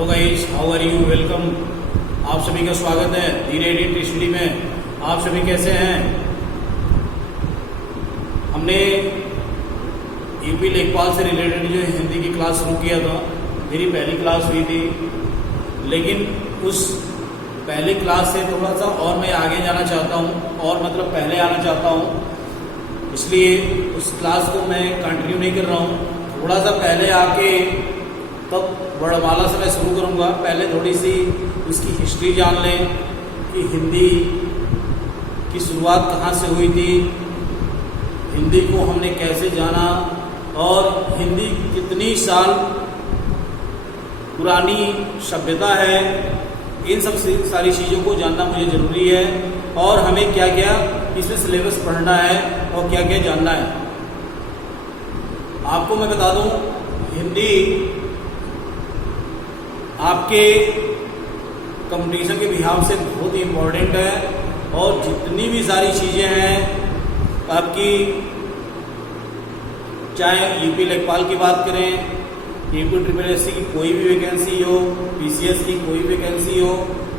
Hello guys, how are you, welcome. आप सभी का स्वागत है दी रेडिएंट स्टडी में। आप सभी कैसे हैं? हमने यूपी लेखपाल से रिलेटेड जो हिंदी की क्लास शुरू किया था, मेरी पहली क्लास हुई थी, लेकिन उस पहली क्लास से थोड़ा सा और मैं आगे जाना चाहता हूँ और मतलब पहले आना चाहता हूँ, इसलिए उस क्लास को मैं कंटिन्यू नहीं कर रहा हूँ। थोड़ा सा पहले आके तब वर्णमाला से मैं शुरू करूँगा। पहले थोड़ी सी उसकी हिस्ट्री जान लें कि हिंदी की शुरुआत कहाँ से हुई थी, हिंदी को हमने कैसे जाना और हिंदी कितनी साल पुरानी सभ्यता है। इन सब सारी चीज़ों को जानना मुझे ज़रूरी है और हमें क्या क्या इसमें सिलेबस पढ़ना है और क्या क्या जानना है। आपको मैं बता दूं, हिंदी आपके कंपटीशन के बिहाव से बहुत ही इम्पोर्टेंट है और जितनी भी सारी चीज़ें हैं आपकी, चाहे यूपी लेखपाल की बात करें, यूपी ट्रिपल एससी की कोई भी वैकेंसी हो, पीसीएस की कोई वैकेंसी हो,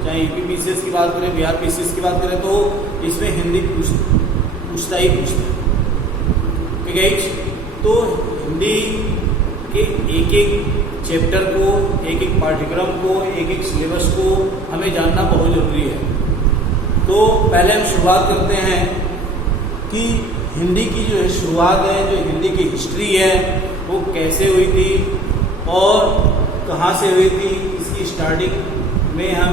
चाहे यूपी पीसीएस की बात करें, बिहार पीसीएस की बात करें, तो इसमें हिंदी पूछता ही पूछता है। ठीक है, तो हिंदी के एक एक चैप्टर को, एक एक पाठ्यक्रम को, एक एक सिलेबस को हमें जानना बहुत ज़रूरी है। तो पहले हम शुरुआत करते हैं कि हिंदी की जो शुरुआत है, जो हिंदी की हिस्ट्री है, वो कैसे हुई थी और कहाँ से हुई थी। इसकी स्टार्टिंग में हम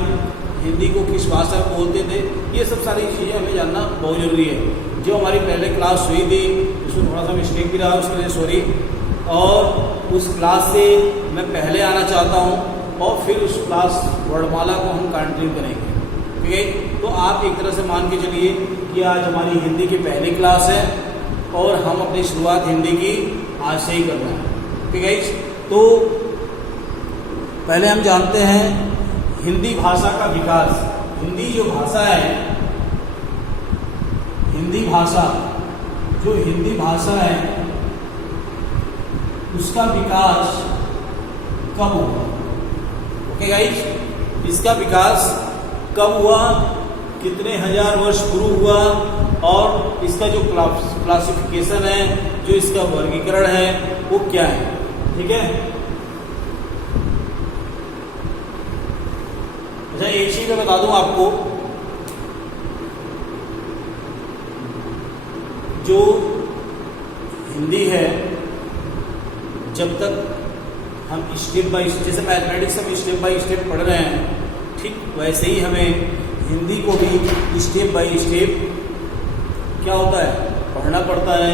हिंदी को किस भाषा में बोलते थे, ये सब सारी चीज़ें हमें जानना बहुत ज़रूरी है। जो हमारी पहले क्लास हुई थी उसमें थोड़ा सा मिस्टेक भी रहा, उसके लिए सॉरी। और उस क्लास से मैं पहले आना चाहता हूँ और फिर उस क्लास वर्णमाला को हम कंटिन्यू करेंगे। ठीक है, तो आप एक तरह से मान के चलिए कि आज हमारी हिंदी की पहली क्लास है और हम अपनी शुरुआत हिंदी की आज से ही कर रहे हैं। ठीक है, तो पहले हम जानते हैं हिंदी भाषा का विकास। हिंदी जो भाषा है, हिंदी भाषा है उसका विकास कब हुआ। ओके गाइस, इसका विकास कब हुआ, कितने हजार वर्ष पूर्व हुआ और इसका जो क्लासिफिकेशन है, जो इसका वर्गीकरण है, वो क्या है। ठीक है, अच्छा एक चीज मैं बता दूं आपको, जो हिंदी है, जब तक हम स्टेप बाय स्टेप, जैसे मैथमेटिक्स हम स्टेप बाय स्टेप पढ़ रहे हैं, ठीक वैसे ही हमें हिंदी को भी स्टेप बाय स्टेप क्या होता है, पढ़ना पड़ता है,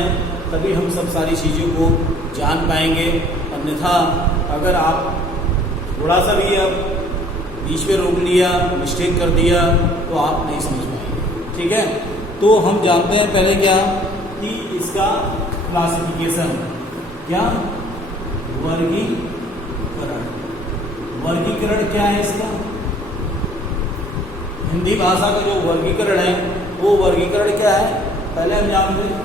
तभी हम सब सारी चीज़ों को जान पाएंगे। अन्यथा अगर आप थोड़ा सा भी अब बीच में रोक लिया, मिस्टेक कर दिया, तो आप नहीं समझ पाएंगे। ठीक है, तो हम जानते हैं पहले क्या कि इसका क्लासिफिकेशन, क्या वर्गीकरण। वर्गीकरण क्या है इसका, हिंदी भाषा का जो वर्गीकरण है, वो वर्गीकरण क्या है पहले हम जानते हैं।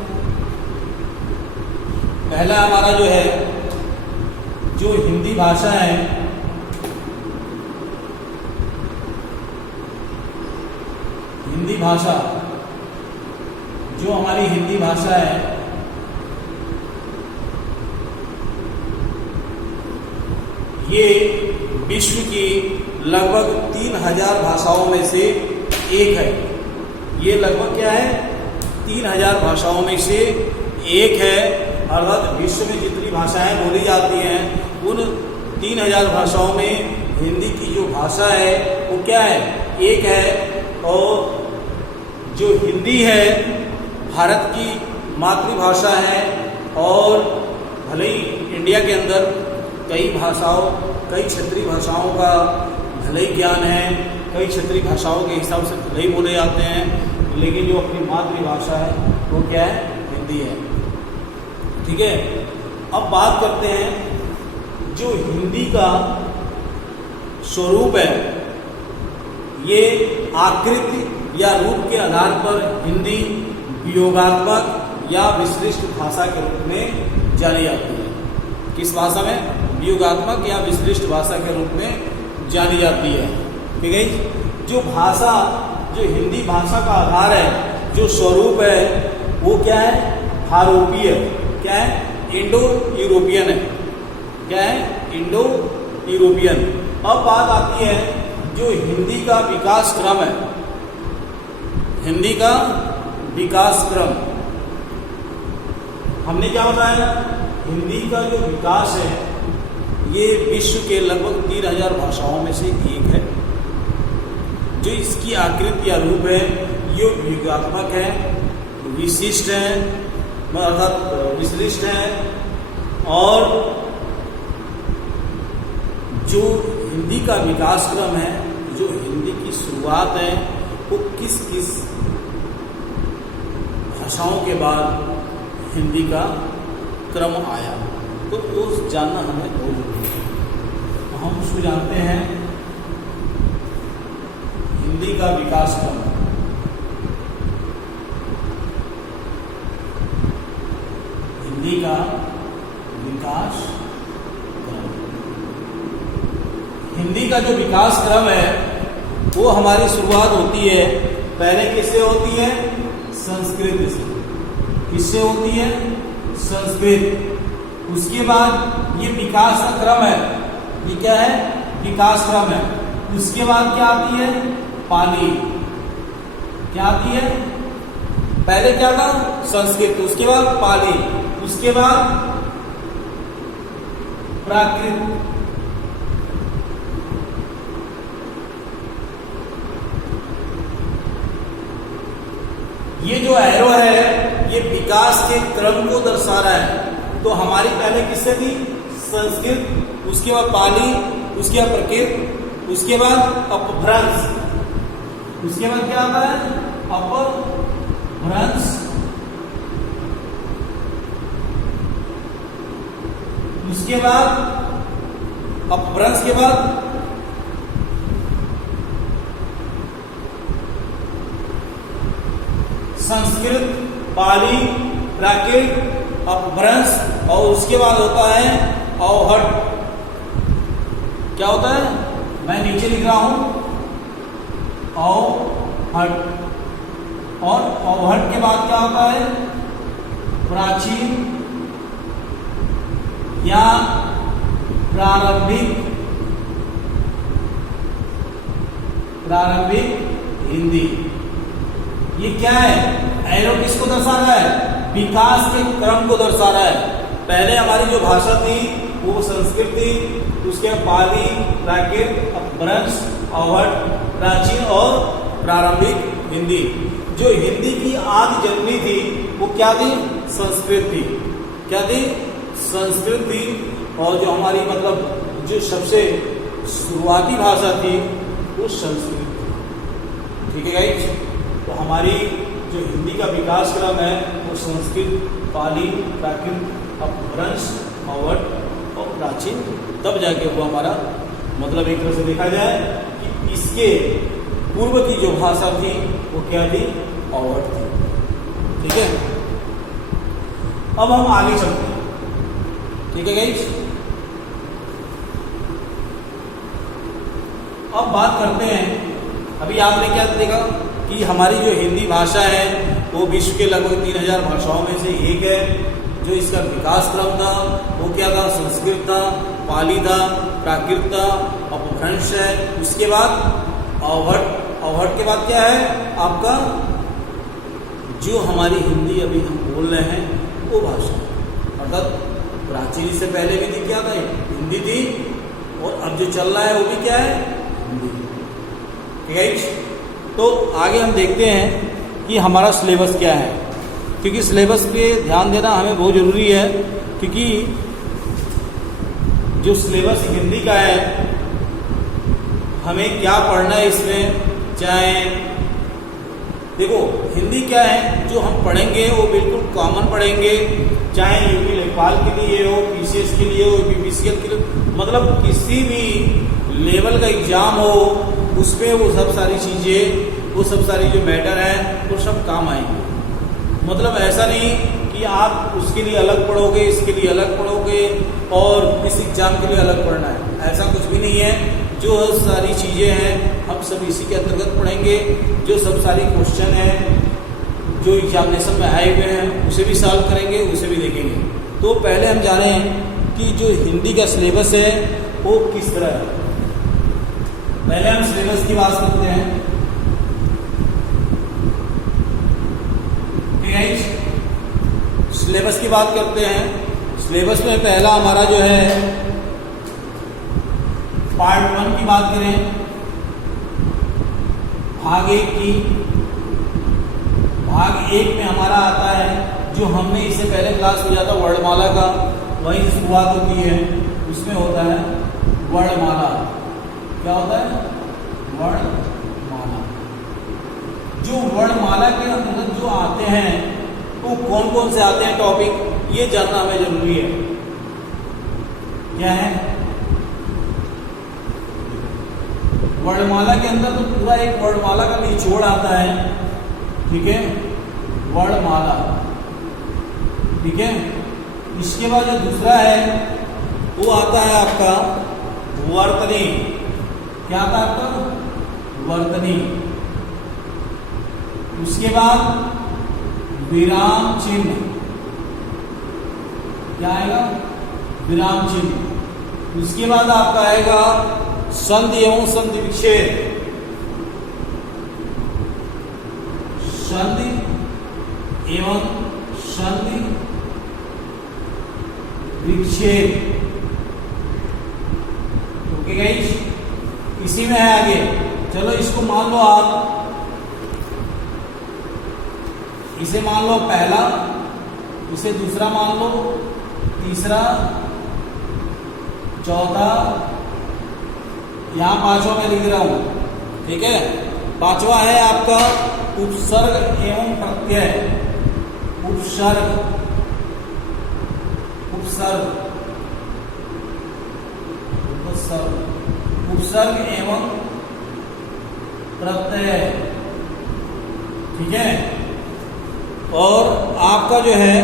पहला हमारा जो है, जो हिंदी भाषा है, हिंदी भाषा जो हमारी हिंदी भाषा है, ये विश्व की लगभग 3000 भाषाओं में से एक है। ये लगभग क्या है, 3000 भाषाओं में से एक है। अर्थात विश्व में जितनी भाषाएं बोली जाती हैं, उन 3000 भाषाओं में हिंदी की जो भाषा है वो क्या है, एक है। और जो हिंदी है भारत की मातृभाषा है और भले ही इंडिया के अंदर कई क्षेत्रीय भाषाओं का भले ही ज्ञान है, कई क्षेत्रीय भाषाओं के हिसाब से भले ही बोले जाते हैं, लेकिन जो अपनी मातृभाषा है वो क्या है, हिंदी है। ठीक है, अब बात करते हैं जो हिंदी का स्वरूप है, ये आकृति या रूप के आधार पर हिंदी वियोगात्मक या विशिष्ट भाषा के रूप में जानी जाती है। किस भाषा में? वियोगात्मक या विशिष्ट भाषा के रूप में जानी जाती है। ठीक है, जो भाषा, जो हिंदी भाषा का आधार है, जो स्वरूप है, वो क्या है? भारोपीय। क्या है? इंडो यूरोपियन है। क्या है? Indo European. अब बात आती है जो हिंदी का विकास क्रम है, हिंदी का विकास क्रम। हमने क्या बताया? हिंदी का जो विकास है ये विश्व के लगभग 3000 भाषाओं में से एक है। जो इसकी आकृति या रूप है ये वियोगात्मक है, विशिष्ट है, अर्थात विशिष्ट है। और जो हिंदी का विकास क्रम है, जो हिंदी की शुरुआत है, वो किस किस भाषाओं के बाद हिंदी का क्रम आया, तो जानना हमें बहुत जरूरी है। तो हम उसको जानते हैं, हिंदी का विकास क्रम। हिंदी का विकास क्रम, हिंदी का जो विकास क्रम है वो हमारी शुरुआत होती है, पहले किससे होती है? संस्कृत से। किससे होती है? संस्कृत। उसके बाद ये विकास का क्रम है, ये क्या है? विकास क्रम है। उसके बाद क्या आती है? पाली। क्या आती है? पहले क्या था? संस्कृत, उसके बाद पाली, उसके बाद प्राकृत, ये जो एरो है ये विकास के क्रम को दर्शा रहा है। तो हमारी पहले किससे थी? संस्कृत, उसके बाद पाली, उसके बाद प्राकृत, उसके बाद अपभ्रंश, उसके बाद क्या आता है? अपभ्रंश, उसके बाद अपभ्रंश के बाद संस्कृत, पाली, प्राकृत, अपभ्रंश, और उसके बाद होता है अवहट। क्या होता है? मैं नीचे लिख रहा हूं, अवहट। और अवहट के बाद क्या होता है? प्राचीन या प्रारंभिक हिंदी। ये क्या है? एरो किसको दर्शा रहा है? विकास के क्रम को दर्शा रहा है। पहले हमारी जो भाषा थी वो संस्कृत थी, उसके बाद पाली, प्राकृत, अपभ्रंश, अवहट, प्राचीन और प्रारंभिक हिंदी। जो हिंदी की आदि जननी थी वो क्या थी? संस्कृत थी। क्या थी? संस्कृत थी। और जो हमारी मतलब जो सबसे शुरुआती भाषा थी वो संस्कृत थी। ठीक है गाइस? तो हमारी जो हिंदी का विकास क्रम है वो संस्कृत, पाली, प्राकृत, अपभ्रंश, अवहट और प्राचीन, तब जाके वो हमारा मतलब एक तरह से देखा जाए कि इसके पूर्व की जो भाषा थी वो क्या थी? अवहट थी। ठीक है, अब हम आगे चलते हैं। ठीक है गाइस? अब बात करते हैं, अभी आपने क्या देखा कि हमारी जो हिंदी भाषा है वो विश्व के लगभग 3000 भाषाओं में से एक है। जो इसका विकास क्रम था वो क्या था? संस्कृत था, पाली था, प्राकृत था, अपभ्रंश है, उसके बाद अवहट। अवहट के बाद क्या है? आपका जो हमारी हिंदी अभी हम बोल रहे हैं वो भाषा, अर्थात प्राचीन से पहले भी थी, क्या था? हिंदी थी, और अब जो चल रहा है वो भी क्या है? हिंदी। ठीक है? तो आगे हम देखते हैं कि हमारा सिलेबस क्या है, क्योंकि सिलेबस पे ध्यान देना हमें बहुत ज़रूरी है। क्योंकि जो सिलेबस हिंदी का है, हमें क्या पढ़ना है इसमें, चाहे देखो हिंदी क्या है जो हम पढ़ेंगे वो बिल्कुल कॉमन पढ़ेंगे, चाहे यूपी लेखपाल के लिए हो, पीसीएस के लिए हो, यूपीपीसीएल के लिए, मतलब किसी भी लेवल का एग्जाम हो उसमें वो सब सारी चीज़ें, वो सब सारी जो मैटर है वो सब काम आएंगे। मतलब ऐसा नहीं कि आप उसके लिए अलग पढ़ोगे, इसके लिए अलग पढ़ोगे और इस एग्जाम के लिए अलग पढ़ना है, ऐसा कुछ भी नहीं है। जो सारी चीज़ें हैं हम सब इसी के अंतर्गत पढ़ेंगे। जो सब सारी क्वेश्चन हैं जो एग्जामिनेशन में आए हुए हैं उसे भी सॉल्व करेंगे, उसे भी देखेंगे। तो पहले हम जानें कि जो हिंदी का सिलेबस है वो किस तरह है। पहले हम सिलेबस की बात करते हैं। सिलेबस की बात करते हैं। सिलेबस में पहला हमारा जो है पार्ट 1 की बात करें, भाग 1 की। भाग 1 में हमारा आता है जो हमने इससे पहले क्लास लिया था वर्णमाला का, वही शुरुआत होती है। उसमें होता है वर्णमाला। क्या होता है? वर्णमाला। जो वर्णमाला के अंदर जो आते हैं वो कौन कौन से आते हैं टॉपिक, ये जानना हमें जरूरी है। क्या है? वर्णमाला के अंदर तो पूरा एक वर्णमाला का निचोड़ आता है, ठीक है, वर्णमाला, ठीक है। इसके बाद जो दूसरा है वो आता है आपका वर्तनी। क्या आता है आपका? वर्तनी। उसके बाद विराम चिन्ह। क्या आएगा? विराम चिन्ह। उसके बाद आपका आएगा संधि एवं संधि विच्छेद। संधि एवं संधि विच्छेद। ओके गाइस, इसी में है आगे। चलो इसको मान लो आप, इसे मान लो पहला, इसे दूसरा मान लो, तीसरा, चौथा, यहां पांचवा मैं लिख रहा हूं, ठीक है। पांचवा है आपका उपसर्ग एवं प्रत्यय। उपसर्ग, उपसर्ग, उपसर्ग, उपसर्ग एवं प्रत्यय, ठीक है। और आपका जो है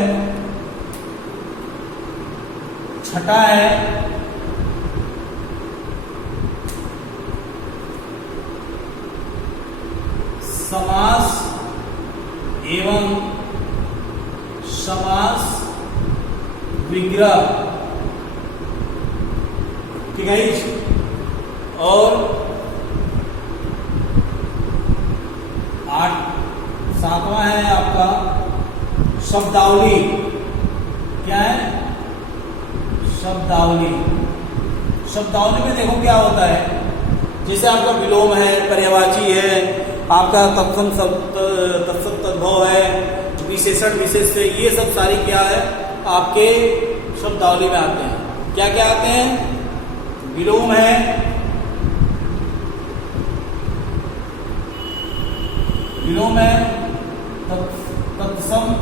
छठा है समास एवं समास विग्रह, ठीक है। और 7वां है आपका शब्दावली। क्या है? शब्दावली। शब्दावली में देखो क्या होता है, जैसे आपका विलोम है, पर्यायवाची है, आपका तत्सम तत्सम तद्भव है, विशेषण विशेष है, ये सब सारी क्या है आपके शब्दावली में आते हैं। क्या क्या आते हैं? विलोम है, विलोम है, तत्सम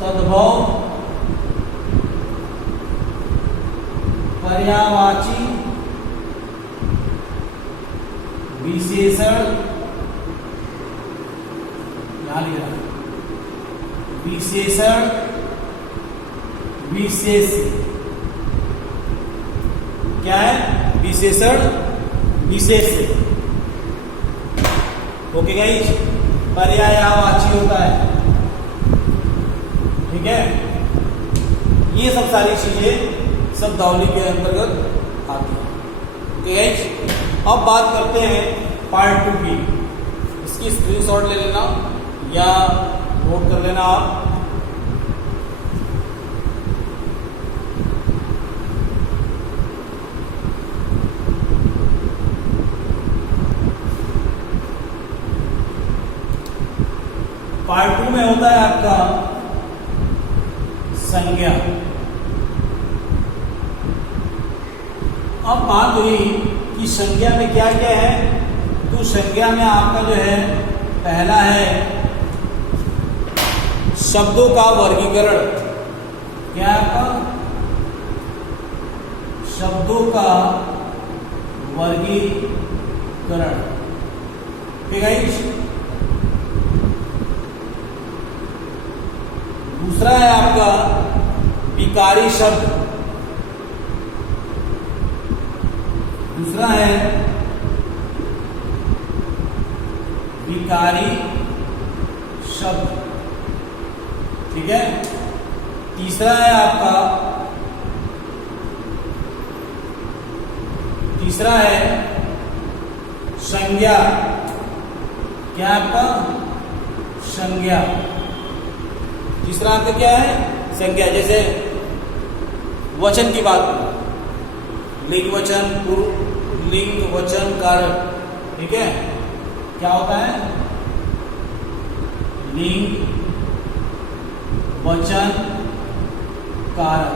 तद्भव, पर्यायवाची, विशेषण, यहां लिख रहा, विशेषण विशेष। क्या है? विशेषण विशेष। ओके गाइस, पर्यायवाची होता है, ठीक है। ये सब सारी चीजें शब्दावली के अंतर्गत आती है। ओके गाइस, अब बात करते हैं पार्ट 2 की। इसकी स्क्रीनशॉट ले लेना या नोट कर लेना आप। पार्ट 2 में होता है आपका संज्ञा। अब बात हुई कि संज्ञा में क्या क्या है, तो संज्ञा में आपका जो है पहला है शब्दों का वर्गीकरण। क्या है आपका? शब्दों का वर्गीकरण, ठीक है। दूसरा है आपका विकारी शब्द। दूसरा है विकारी शब्द, ठीक है। तीसरा है आपका, तीसरा है संज्ञा। क्या आपका? संज्ञा। तीसरा आपका क्या है? संज्ञा। जैसे वचन की बात करें, लिंग वचन, पुल्लिंग वचन, कारक, ठीक है। क्या होता है? लिंग वचन कारक।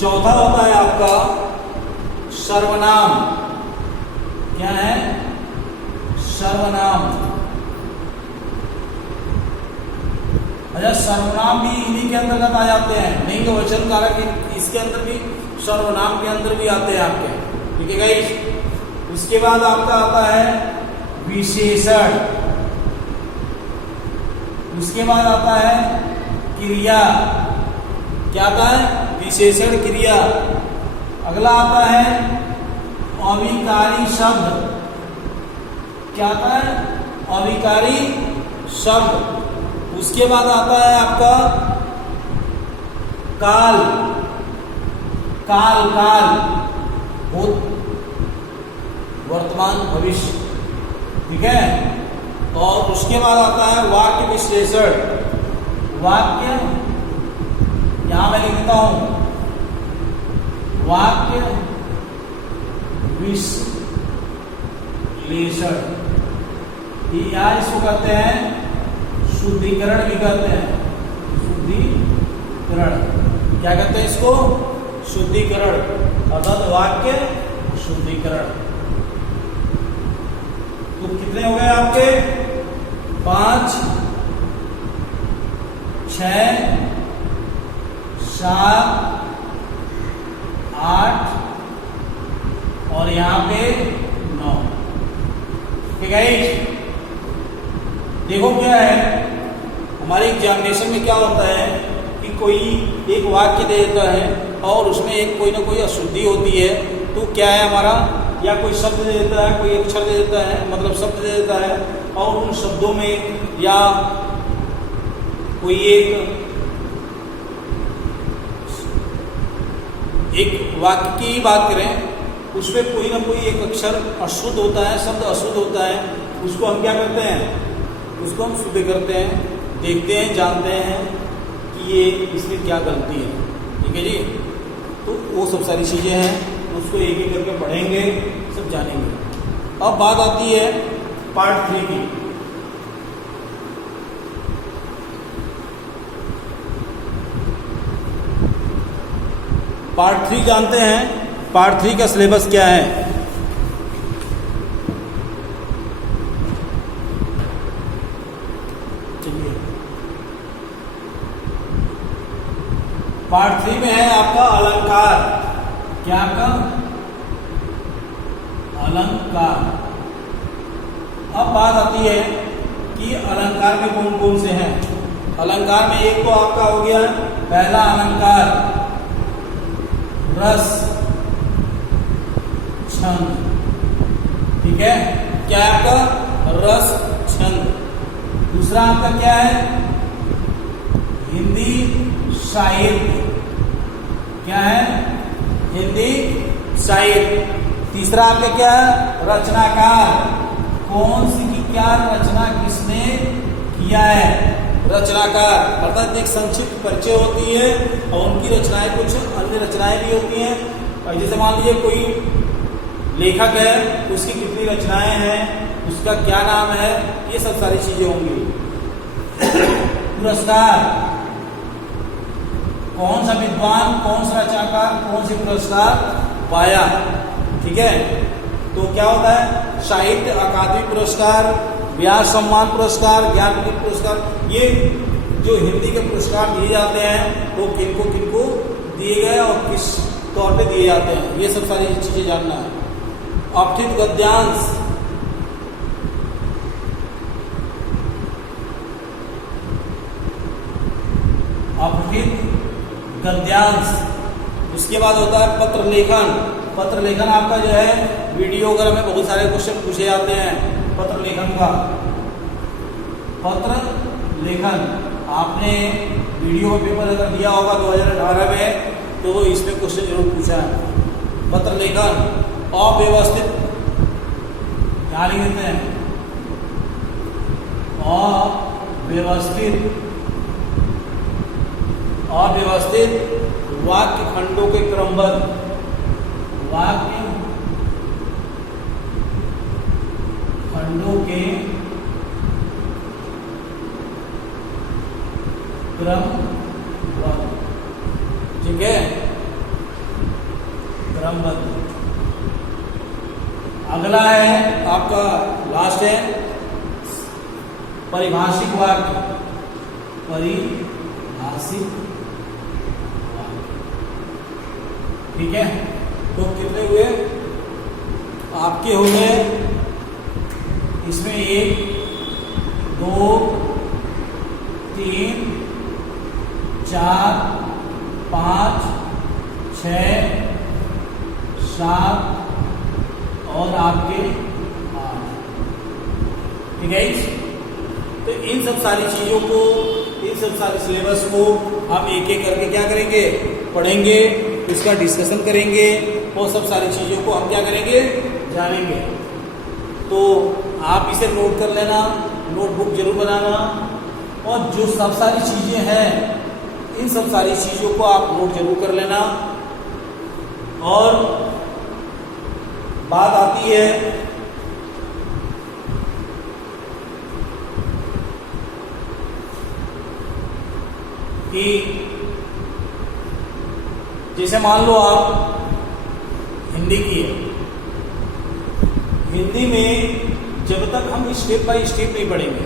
चौथा होता है आपका सर्वनाम। क्या है? सर्वनाम। अच्छा, सर्वनाम भी इन्हीं के अंतर्गत आ जाते हैं। लिंग वचन कारक इसके अंदर भी, सर्वनाम के अंदर भी आते हैं आपके, ठीक है गाइस। उसके बाद आपका आता है विशेषण। उसके बाद आता है क्रिया। क्या आता है? विशेषण, क्रिया। अगला आता है अविकारी शब्द। क्या आता है? अविकारी शब्द। उसके बाद आता है आपका काल। काल, काल, भूत, वर्तमान, भविष्य, ठीक है। और उसके बाद आता है वाक्य विश्लेषण। वाक्य, यहां मैं लिखता हूं वाक्य विश्लेषण। या इसको कहते हैं शुद्धिकरण भी कहते हैं। शुद्धिकरण, क्या कहते हैं इसको? शुद्धिकरण, अर्थात वाक्य शुद्धिकरण। तो कितने हो गए आपके? 5, 6, 7, 8 और यहां पे 9, ठीक है। देखो क्या है, हमारे एग्जामिनेशन में क्या होता है कि कोई एक वाक्य दे देता है और उसमें एक कोई ना कोई अशुद्धि होती है। तो क्या है हमारा, या कोई शब्द दे देता है, कोई अक्षर दे देता है, मतलब शब्द दे देता है, और उन शब्दों में या कोई एक वाक्य की बात करें, उसमें कोई ना कोई एक अक्षर अशुद्ध होता है, शब्द अशुद्ध होता है, उसको हम क्या करते हैं? उसको हम शुद्ध करते हैं, देखते हैं, जानते हैं कि ये इसमें क्या गलती है, ठीक है जी। तो वो सब सारी चीज़ें हैं, उसको एक एक करके पढ़ेंगे, सब जानेंगे। अब बात आती है पार्ट 3 की। पार्ट 3 जानते हैं, पार्ट 3 का सिलेबस क्या है? पार्ट 3 में है आपका अलंकार। क्या आपका? अलंकार। अब बात आती है कि अलंकार में कौन कौन से हैं। अलंकार में एक तो आपका हो गया पहला अलंकार रस छंद, ठीक है। क्या है आपका? रस छंद। दूसरा आपका क्या है? हिंदी साहित्य। क्या है? हिंदी साहित्य। तीसरा आपका क्या है? रचनाकार। कौन सी की क्या रचना किसने किया है? रचनाकार, अर्थात एक संक्षिप्त परिचय होती है और उनकी रचनाएं, कुछ अन्य रचनाएं भी होती हैं। और जैसे मान लीजिए कोई लेखक है, उसकी कितनी रचनाएं हैं, उसका क्या नाम है, ये सब सारी चीजें होंगी। पुरस्कार, कौन सा विद्वान, कौन सा रचनाकार, कौन से पुरस्कार पाया, ठीक है। तो क्या होता है? साहित्य अकादमी पुरस्कार, व्यास सम्मान पुरस्कार, ज्ञानपीठ पुरस्कार, ये जो हिंदी के पुरस्कार दिए जाते हैं वो किनको किनको दिए गए और किस तौर पे दिए जाते हैं, ये सब सारी चीजें जानना है। अपठित गद्यांश, अपठित गद्यांश। उसके बाद होता है पत्र लेखन, पत्र लेखन आपका जो है वीडियो वगैरह में बहुत सारे क्वेश्चन पूछे जाते हैं पत्र लेखन का। पत्र लेखन आपने वीडियो पेपर अगर दिया होगा 2018 में तो इसमें क्वेश्चन जरूर पूछा है। पत्र लेखन अव्यवस्थित क्या लिखते हैं, अव्यवस्थित वाक्य खंडों के क्रमबद्ध, वाक्य खंडों के क्रमबद्ध, ठीक है, क्रमबद्ध। अगला है आपका लास्ट है परिभाषिक वाक्य, परिभाषिक वाक्य, ठीक है। तो कितने हुए आपके? हो गए इसमें 1 2 3 4 5 6 7 और आपके 8, ठीक है। तो इन सब सारी चीजों को, इन सब सारे सिलेबस को हम एक एक करके क्या करेंगे, पढ़ेंगे, इसका डिस्कशन करेंगे और सब सारी चीजों को हम क्या करेंगे, जानेंगे। तो आप इसे नोट कर लेना, नोटबुक जरूर बनाना और जो सब सारी चीजें हैं इन सब सारी चीजों को आप नोट जरूर कर लेना। और बात आती है कि जैसे मान लो आप हिंदी की है, हिंदी में जब तक हम स्टेप बाय स्टेप नहीं पढ़ेंगे,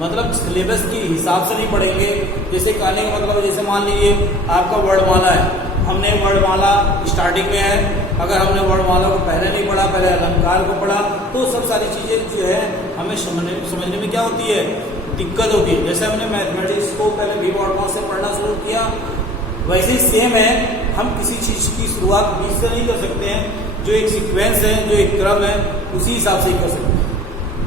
मतलब सिलेबस के हिसाब से नहीं पढ़ेंगे, जैसे कहने का मतलब जैसे मान लीजिए आपका वर्णमाला है, हमने वर्णमाला स्टार्टिंग में है, अगर हमने वर्णमाला को पहले नहीं पढ़ा, पहले अलंकार को पढ़ा, तो सब सारी चीजें जो है हमें समझने में क्या होती है, दिक्कत होती है। जैसे हमने मैथमेटिक्स को पहले भी वर्णमाला से पढ़ना शुरू किया, वैसे ही सेम है, हम किसी चीज की शुरुआत बीच से नहीं कर सकते हैं, जो एक सीक्वेंस है, जो एक क्रम है, उसी हिसाब से ही कर सकते हैं,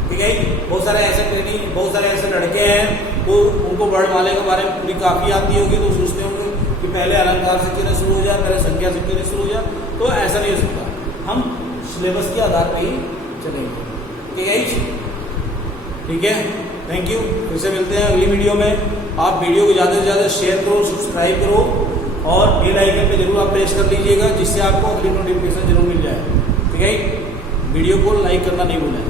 ठीक है। बहुत सारे ऐसे ट्रेनिंग, बहुत सारे ऐसे लड़के हैं वो उनको वर्णमाला के बारे में पूरी काफी आती होगी, तो सोचते होंगे कि पहले अलंकार से कहना शुरू हो जाए, पहले संख्या से कहना शुरू हो जाए, तो ऐसा नहीं हो सकता, हम सिलेबस के आधार पर ही चलेंगे, ठीक है, ठीक है। थैंक यू, फिर से मिलते हैं अगली वीडियो में। आप वीडियो को ज़्यादा से ज़्यादा शेयर करो, सब्सक्राइब करो और बेल आइकन पे जरूर आप प्रेस कर लीजिएगा, जिससे आपको अगली नोटिफिकेशन जरूर मिल जाए, ठीक है। वीडियो को लाइक करना नहीं भूलें।